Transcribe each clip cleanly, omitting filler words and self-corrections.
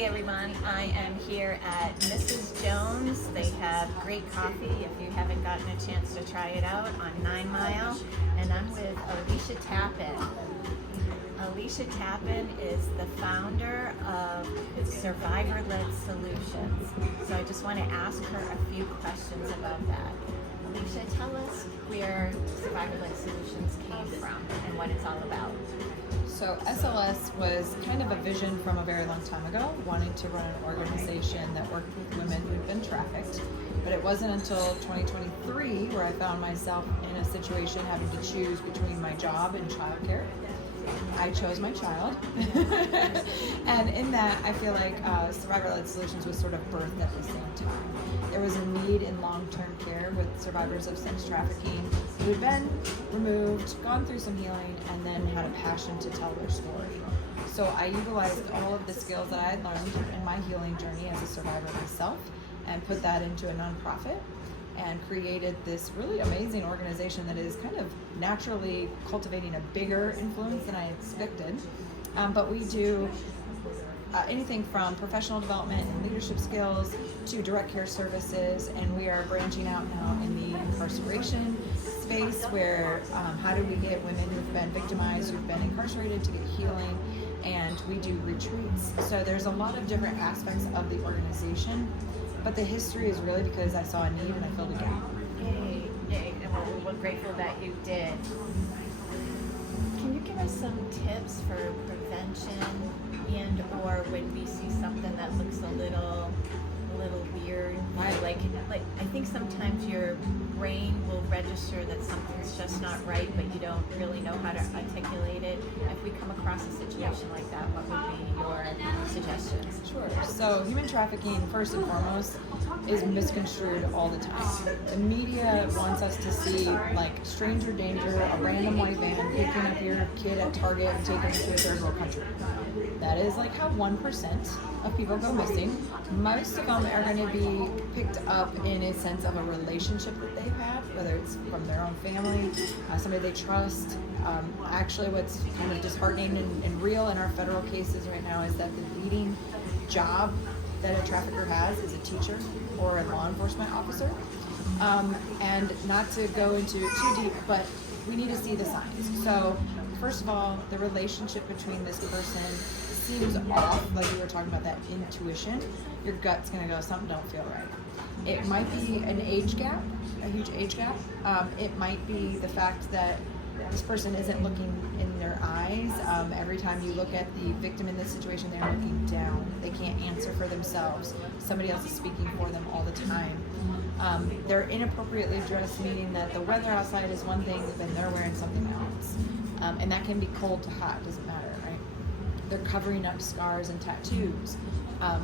Hey everyone, I am here at Mrs. Jones. They have great coffee if you haven't gotten a chance to try it out on 9 Mile. And I'm with Alicia Tappan. Alicia Tappan is the founder of Survivor-Led Solutions. So I just want to ask her a few questions about that. Alicia, tell us where Survivor-Led Solutions came from and what it's all about. So SLS was kind of a vision from a very long time ago, wanting to run an organization that worked with women who'd been trafficked. But it wasn't until 2023 where I found myself in a situation having to choose between my job and childcare. I chose my child. And in that, I feel like Survivor-Led Solutions was sort of birthed at the same time. There was a need in long-term care with survivors of sex trafficking who had been removed, gone through some healing, and then had a passion to tell their story. So I utilized all of the skills that I had learned in my healing journey as a survivor myself and put that into a nonprofit and created this really amazing organization that is kind of naturally cultivating a bigger influence than I expected. But we do anything from professional development and leadership skills to direct care services, and we are branching out now in the incarceration space where how do we get women who've been victimized, who've been incarcerated to get healing, and we do retreats. So there's a lot of different aspects of the organization, but the history is really because I saw a need and I filled a gap. Yay, and we're grateful that you did. Can you give us some tips for prevention and or when we see something that looks a little weird? Like I think sometimes your brain will register that something's just not right, but you don't really know how to articulate it. If we come across a situation like that, what would be your suggestions? Sure. So human trafficking, first and foremost, is misconstrued all the time. The media wants us to see like stranger danger, a random white van picking up your kid at Target and taking them to a third world country. That is like how 1% of people go missing. Most of them are going to be picked up in a sense of a relationship that they've had, whether it's from their own family, somebody they trust. Actually, what's kind of disheartening and real in our federal cases right now is that the leading job that a trafficker has is a teacher or a law enforcement officer. And not to go into it too deep, but we need to see the signs. So first of all, the relationship between this person seems off, like we were talking about that intuition. Your gut's gonna go, something don't feel right. It might be an age gap, a huge age gap. It might be the fact that this person isn't looking in their eyes. Every time you look at the victim in this situation, they're looking down. They can't answer for themselves. Somebody else is speaking for them all the time. They're inappropriately dressed, meaning that the weather outside is one thing, but they're wearing something else. And that can be cold to hot, doesn't matter, right? They're covering up scars and tattoos.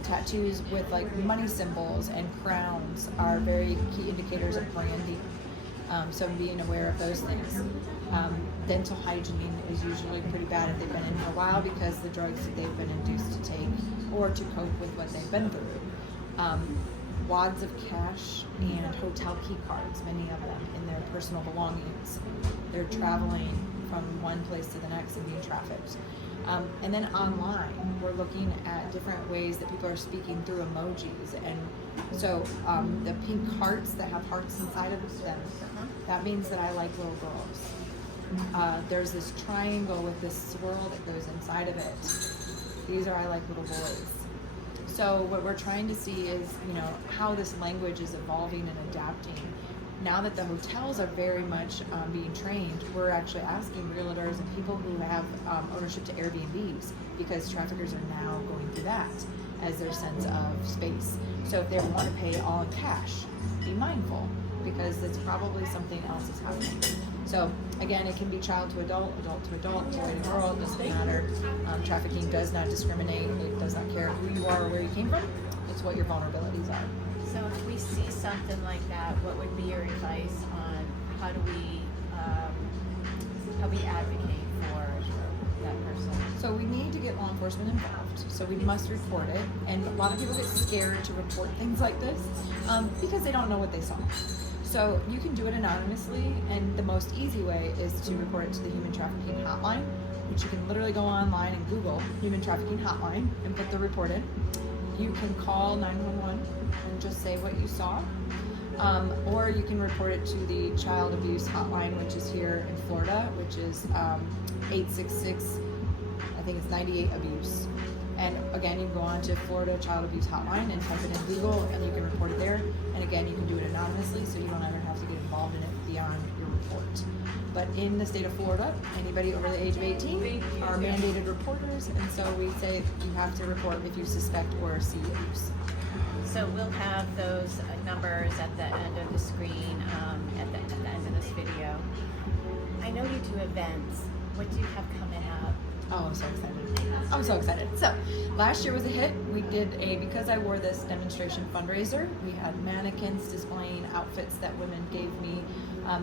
Tattoos with like money symbols and crowns are very key indicators of branding. So being aware of those things. Dental hygiene is usually pretty bad if they've been in for a while because the drugs that they've been induced to take or to cope with what they've been through. Wads of cash and hotel key cards, many of them in their personal belongings. They're traveling from one place to the next and being trafficked. And then online, we're looking at different ways that people are speaking through emojis. And so the pink hearts that have hearts inside of them, that means that I like little girls. There's this triangle with this swirl that goes inside of it. These are I like little boys. So what we're trying to see is, how this language is evolving and adapting. Now that the hotels are very much being trained, we're actually asking realtors and people who have ownership to Airbnbs, because traffickers are now going through that as their sense of space. So if they want to pay all in cash, be mindful, because it's probably something else is happening. So again, it can be child to adult, adult to adult, boy to girl, it doesn't matter. Trafficking does not discriminate. It does not care who you are or where you came from. It's what your vulnerabilities are. So if we see something like that, what would be your advice on how do we advocate for that person? So we need to get law enforcement involved. So we must report it. And a lot of people get scared to report things like this because they don't know what they saw. So you can do it anonymously, and the most easy way is to report it to the human trafficking hotline, which you can literally go online and Google Human Trafficking Hotline and put the report in. You can call 911 and just say what you saw. Or you can report it to the Child Abuse Hotline, which is here in Florida, which is 866, I think it's 98 abuse. And again, you can go on to Florida Child Abuse Hotline and type it in Google, and you can report it there. And again, you can do it anonymously, so you don't ever have to get involved in it beyond your report. But in the state of Florida, anybody over the age of 18 are mandated reporters, and so we say you have to report if you suspect or see abuse. So we'll have those numbers at the end of the screen, at the end of this video. I know you do events. What do you have coming up? Oh, I'm so excited. I'm so excited. So, last year was a hit. We did because I wore this demonstration fundraiser, we had mannequins displaying outfits that women gave me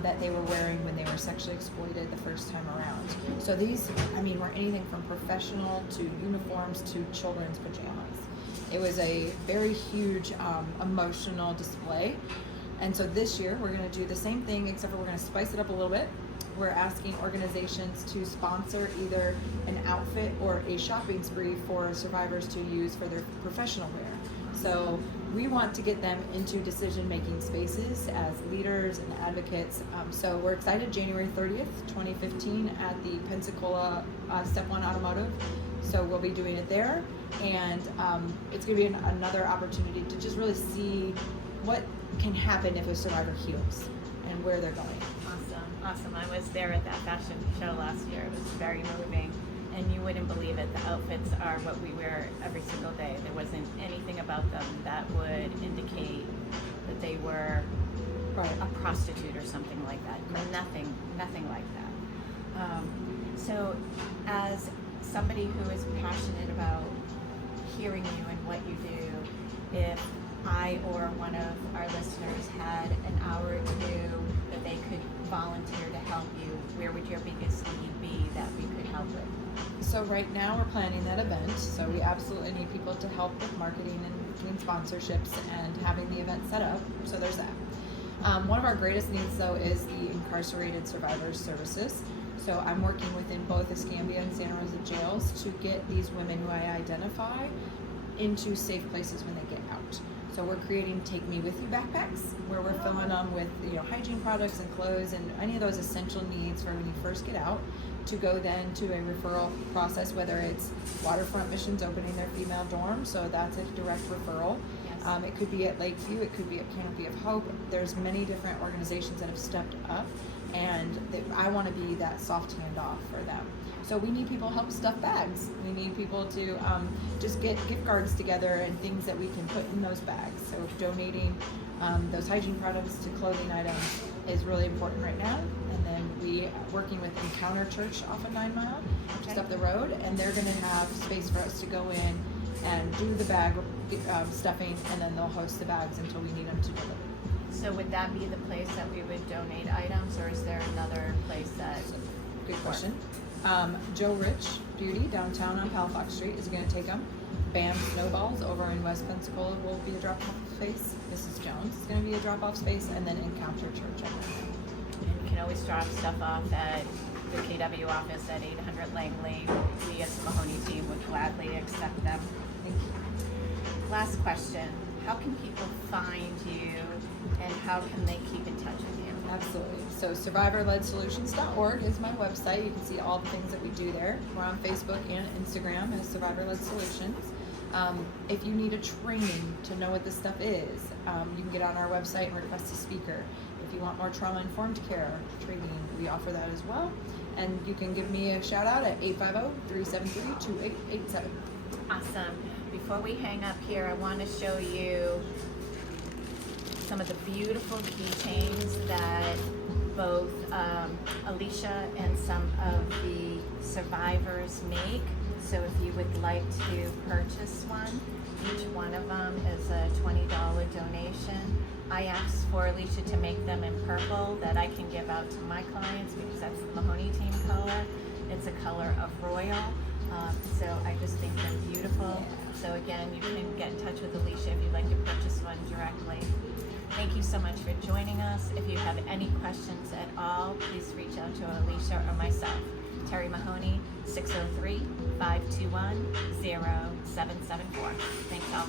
that they were wearing when they were sexually exploited the first time around. So these, were anything from professional to uniforms to children's pajamas. It was a very huge emotional display. And so this year we're going to do the same thing, except for we're going to spice it up a little bit. We're asking organizations to sponsor either an outfit or a shopping spree for survivors to use for their professional wear. So we want to get them into decision-making spaces as leaders and advocates. So we're excited, January 30th, 2015 at the Pensacola Step One Automotive. So we'll be doing it there. And it's going to be another opportunity to just really see what can happen if a survivor heals and where they're going. Awesome. I was there at that fashion show last year. It was very moving, and you wouldn't believe it. The outfits are what we wear every single day. There wasn't anything about them that would indicate that they were a prostitute or something like that. Nothing like that. So as somebody who is passionate about hearing you and what you do, if I or one of our listeners had an hour or two that they could volunteer to help you, where would your biggest need be that we could help with? So right now we're planning that event, so we absolutely need people to help with marketing and doing sponsorships and having the event set up, so there's that. One of our greatest needs though is the incarcerated survivors services. So I'm working within both Escambia and Santa Rosa jails to get these women who I identify into safe places when they get out. So we're creating Take Me With You backpacks, where we're filling them with hygiene products and clothes and any of those essential needs for when you first get out, to go then to a referral process, whether it's Waterfront Missions opening their female dorm, so that's a direct referral. Yes. It could be at Lakeview, it could be at Canopy of Hope. There's many different organizations that have stepped up, and I want to be that soft handoff for them. So we need people to help stuff bags. We need people to just get gift cards together and things that we can put in those bags. So donating those hygiene products to clothing items is really important right now. And then we working with Encounter Church off of 9 Mile, just up the road, and they're going to have space for us to go in and do the bag stuffing, and then they'll host the bags until we need them to deliver. So would that be the place that we would donate items, or is there another place that? Good question. Joe Rich Beauty downtown on Halifax Street is going to take them. Bam Snowballs over in West Pensacola will be a drop-off space. Mrs. Jones is going to be a drop-off space, and then Encounter Church. And you can always drop stuff off at the KW office at 800 Langley. We as the Mahoney team would gladly accept them. Thank you. Last question. How can people find you, and how can they keep in touch with you? Absolutely. So survivorledsolutions.org is my website. You can see all the things that we do there. We're on Facebook and Instagram as Survivor Led Solutions. If you need a training to know what this stuff is, you can get on our website and request a speaker. If you want more trauma-informed care training, we offer that as well. And you can give me a shout out at 850-373-2887. Awesome. Before we hang up here, I want to show you some of the beautiful keychains that both Alicia and some of the survivors make. So if you would like to purchase one, each one of them is a $20 donation. I asked for Alicia to make them in purple that I can give out to my clients because that's the Mahoney team color. It's a color of royal. So I just think they're beautiful. So again, you can get in touch with Alicia if you'd like to purchase one directly. Thank you so much for joining us. If you have any questions at all, please reach out to Alicia or myself. Terry Mahoney, 603-521-0774. Thanks, all.